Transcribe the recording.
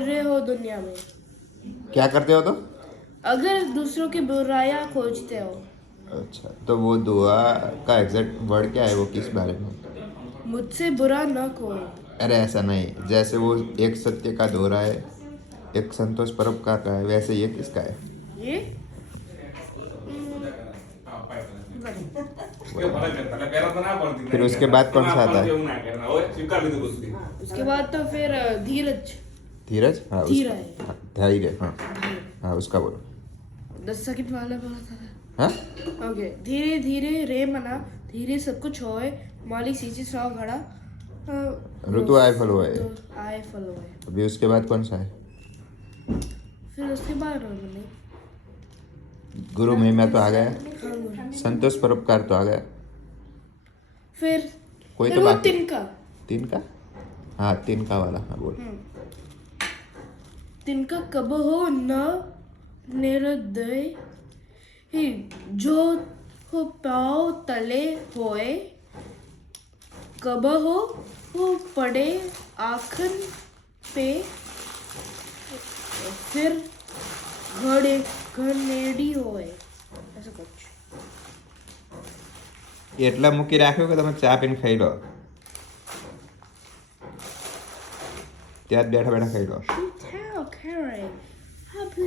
रहे हो दुनिया में, क्या करते हो तो? अगर दूसरों की बुराइयां खोजते हो, अच्छा, तो वो दुआ का एग्जैक्ट वर्ड क्या है, वो किस बारे में? मुझसे बुरा न कोई। अरे ऐसा नहीं, जैसे वो एक सत्य का दोहरा है, एक संतोष परोपकार का है, वैसे ये किसका है? ये फिर उसके बाद कौन सा आता है? उसके बाद तो फिर धीरज। धीरज, हाँ धीरा उसका, है। हाँ, धैर्य, हाँ हाँ उसका बोलो। 10 सेकंड वाला बोला था। हाँ ओके, धीरे धीरे रे मना, धीरे सब कुछ होए, माली सींचे सौ घड़ा, ऋतु आए फल होए। तो आए फल होए। अभी उसके बाद कौन सा है? फिर उसके बाद मैंने गुरु महिमा तो आ गया, हाँ, संतोष परोपकार तो आ गया, फिर कोई फिर तो वो बाकी। तिनका। तिनका, हाँ तिनका वाला, हाँ बोल। तिनका कब हो न निर्दय ही, जो हो पाओ तले होए, कब हो वो पड़े आखन पे, फिर घड़े घनेडी होए, ऐसा कुछ। એટલા મૂકી રાખ્યો કે તમે ચા પીને ખાઈ લો, ત્યાં જ બેઠા બેઠા ખાઈ લો. Tell Karen, happy